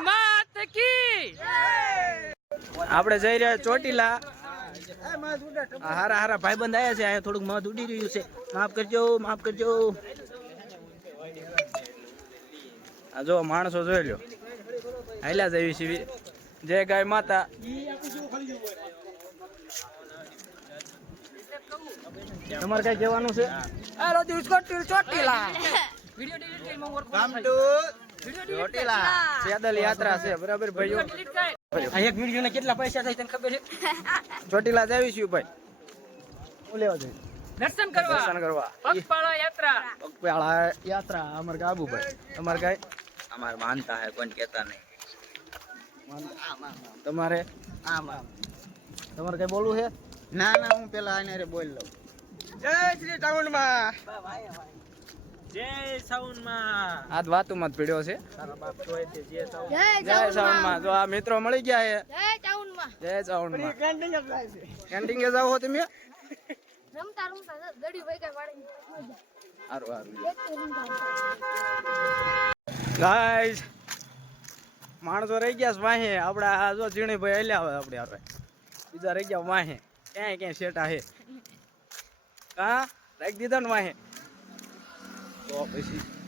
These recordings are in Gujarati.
માત કી આપણે જઈ રહ્યા ચોટીલા હારા હારા ભાઈબંધ આવ્યા છે અહીંયા થોડુંક મધ ઉડી રહ્યું છે માફ કરજો આ જો માણસો જોઈ લ્યો હાલ્યા જવી છે જય ગાય માતા તમારે કઈ કહેવાનું છે ચોટીલા યાત્રા છે બરાબર ભાઈઓ એક વિડીયો ને કેટલા પૈસા થાય તને ખબર છે ચોટીલા જાવીશું ભાઈ શું લેવા જોઈએ દર્શન કરવા પગપાળા યાત્રા અમાર ગાબુભાઈ તમારે કઈ અમારે માનતા હે કોઈ કહેતા નહીં તમારે તમારે કઈ બોલવું છે ના હું પેલા આને રે બોલ લઉં જય શ્રી સાઉન્ડમાં આજ વાતુમાં જ પીડ્યો છે જય સાઉન્ડમાં જો આ મિત્રો મળી ગયા છે જય સાઉન્ડમાં કેન્ટીન કે જાવ હો તમે ગાઈસ માણસો રહી ગયા છે વાહે આપડા જો જીણીભાઈ હલ્યા આવે આપણે આપણે બીજા રહી ગયા વાહે ક્યાંય શેટા હે કા રાખી દીધા ને વાહે તો પછી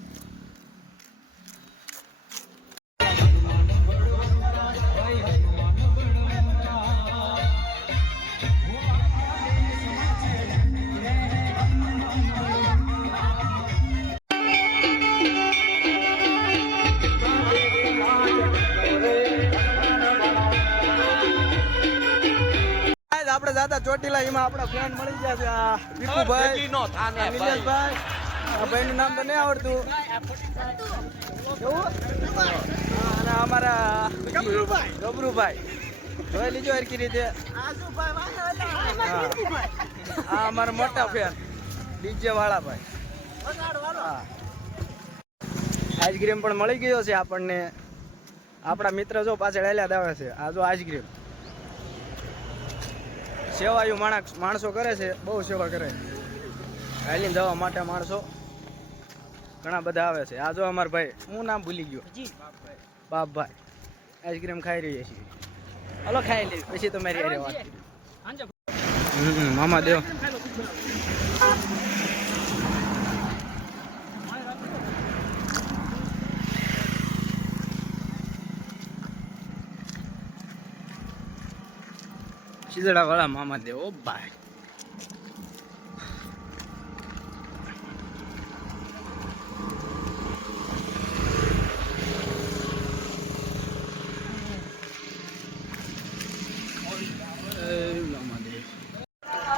આપણે દાદા ચોટીલા એમાં આપણા ફ્રેન્ડ મળી ગયા છે આ વિપુભાઈ નિલેશભાઈ આ ભાઈનું નામ તો નહીં આવડતું અને અમારા ગબરુભાઈ જોઈ લીજો હરકી રીતે આ અમારા મોટા ફેન ડીજે વાળા ભાઈ આઈસ્ક્રીમ પણ મળી ગયો છે આપણને આપણા મિત્ર જો પાછળ હેલ્યા દાવે છે આ જો આઈસ્ક્રીમ સેવાયું માણસો કરે છે બહુ સેવા કરે હાલીને જવા માટે માણસો ઘણા બધા આવે છે આ જો અમારા ભાઈ હું નામ ભૂલી ગયો બાપભાઈ આઈસ્ક્રીમ ખાઈ રહીએ છીએ હલો ખાઈ લઈએ પછી તમારી અરે વાત મામા દેવ શીદડા વાળા મામા દેવ ઓ ભાઈ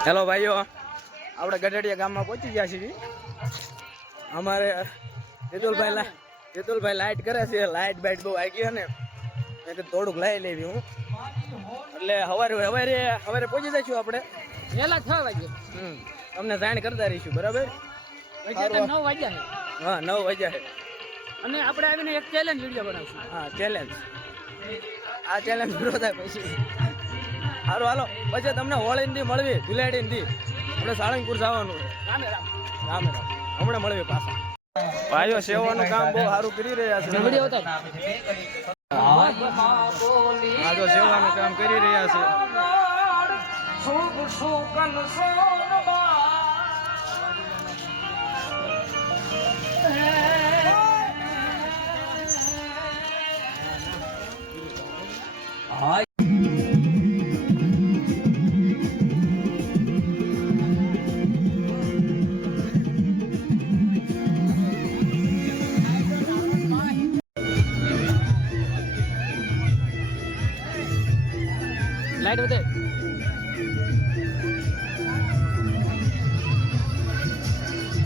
હેલો ભાઈઓ આપણે ગઢડિયા ગામમાં પહોંચી ગયા છીએ અમારે હેતુલભાઈ લાઇટ કરે છે લાઇટ બાઇટ બહુ આવી ગઈ ને થોડુંક લઈ લેવી હું એટલે સવારે પહોંચી જઈશું આપણે વહેલા 6 વાગે તમને જાણ કરતા રહીશું બરાબર 9 વાગ્યા હા 9 વાગ્યા છે અને આપણે આવીને એક ચેલેન્જ વિડીયો બનાવશું હા ચેલેન્જ આ ચેલેન્જ પૂરો થાય પછી સારું હાલો પછી તમને હોળીની મળવી ધુલેડીની આપણે સાળંગપુર જવાનું રામ હમણાં મળવી પાછા ભાઈઓ સેવાનું કામ બહુ સારું કરી રહ્યા છે આ જો સેવાનું કામ કરી રહ્યા છે લાઈટ વધે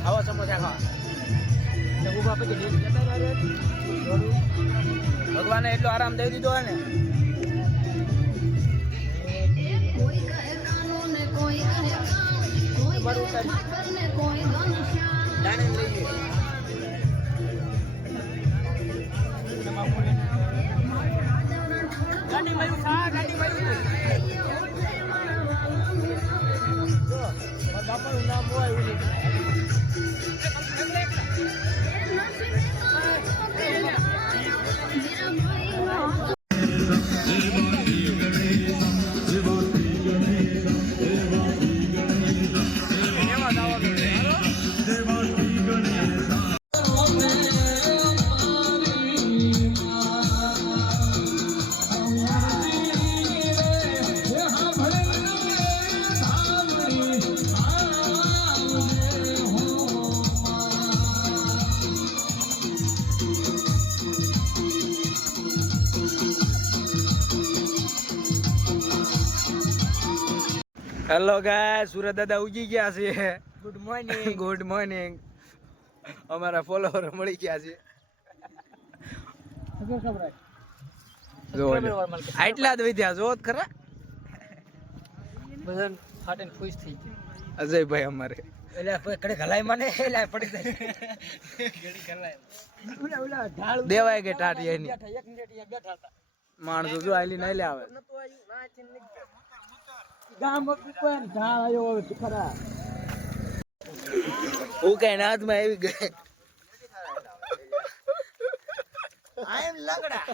આવો સમોસા ખાવા ઉભા પછી ભગવાને એટલો આરામ દઈ દીધો હોય ને હેલો ગાય, સુરત દાદા ઉગી ગયા છે. Good morning. Good morning. અમારા ફોલોવર મળી ગયા છે. આટલા જ વિદ્યા જોત ખરા બધા ફાટીને ખુશ થઈ ગયા. અજયભાઈ અમારે એટલે કડે ઘલાઈ મને એટલે પડી જાય. ઘડી ઘલાઈ ઓલા ઢાળ દેવાય કે ટાટી એની બેઠા 1 મિનિટ અહીંયા બેઠા હતા. માણસો જો આલી નાઈ લે આવે. ગામ ઉપર ઢાળ આવ્યો હવે ખરા. હું કઈ નાદમાં આવી ગઈ. આયમ લંગડા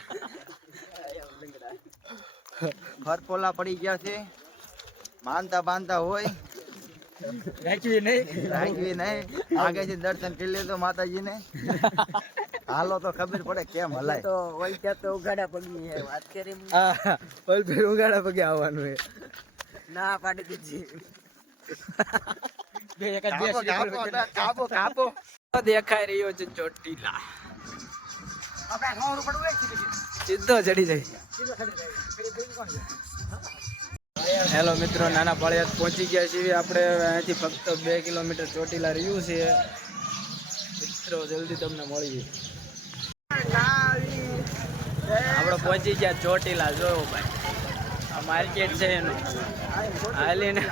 ફરફોલા પડી ગયા છે. માનતા બાંધતા હોય રાખવી નહીં. રાખવી નહીં. આગેથી દર્શન કરી લેતો માતાજીને. હાલો તો ખબર પડે કેમ હલાય. તો વઈ ત્યાં તો ઉગાડા પગી હે વાત કરી. હા પલભેર ઉગાડા પગે આવવાનું હે. ના પાડી દીધી. બે એક જ કાપો કાપો. દેખાઈ રહ્યો છે ચોટીલા. આપણે ખાવાનું પડવું છે. સીધો ચડી જાય. હેલો મિત્રો, નાના પાળિયાદ પહોંચી ગયા છીએ આપણે. અહીંથી ફક્ત 2 કિલોમીટર ચોટીલા રહ્યું છે. મિત્રો જલ્દી તમને મળીએ. આપણે પહોંચી ગયા ચોટીલા. જોયો ભાઈ, આ માર્કેટ છે એનું. હાલીને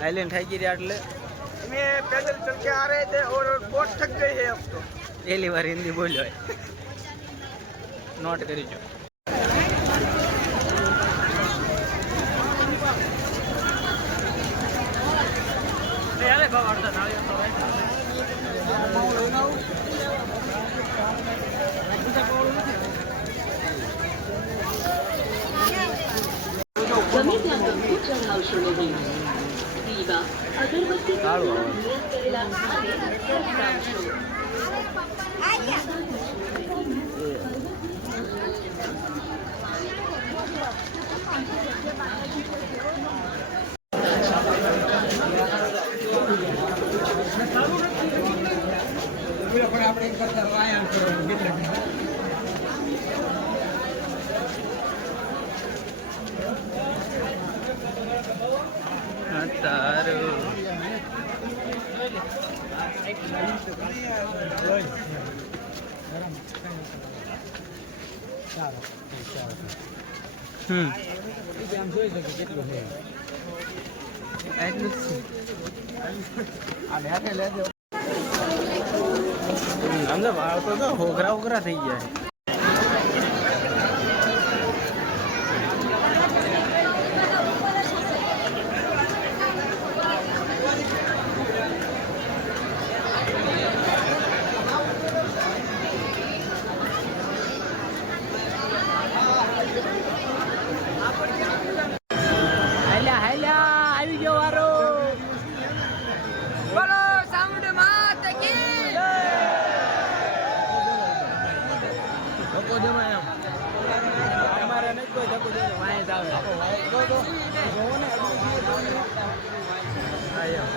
હાલીને થાકી રહ્યા એટલે मैं पैदल चल के आ रहे थे और बहुत थक गए हैं अब तो. પહેલી વાર હિન્દી બોલ્યો નોટ કરી જો. ગમે ત્યાં ગમતું ચઢાવશો નહીં. દીવા અગરબત્તી નિયત કરેલા સ્થાને સળગાવશો. આપણે કરતા વાયામ કરવાનું કેટલા તારું આમ જોઈ શકે કેટલું છે. એટલું જ છે. આ બેઠે લેજો. અંદર વાળ તો હોગરા હોગરા થઈ ગયા. આવી ગયો વારો. બોલો સાઉન્ડ માત કી જય. ધક્કો જમાય એમ. અમારે નહીં કોઈ ધક્કો દે. વાય જ આવે. હા એમ.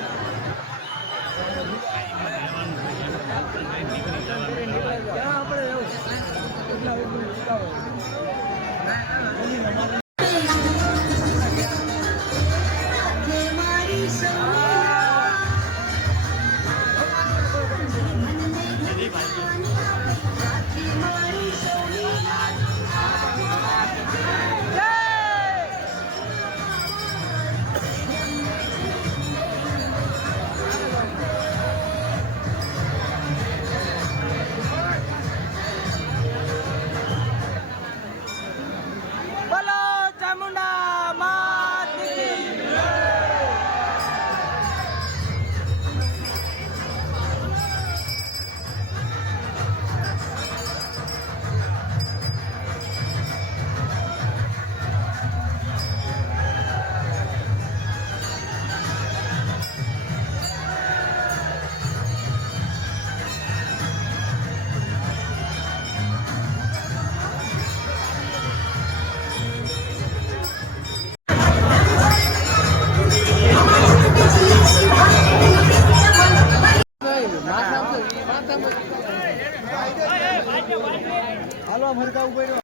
હાલો મરકા ઉપર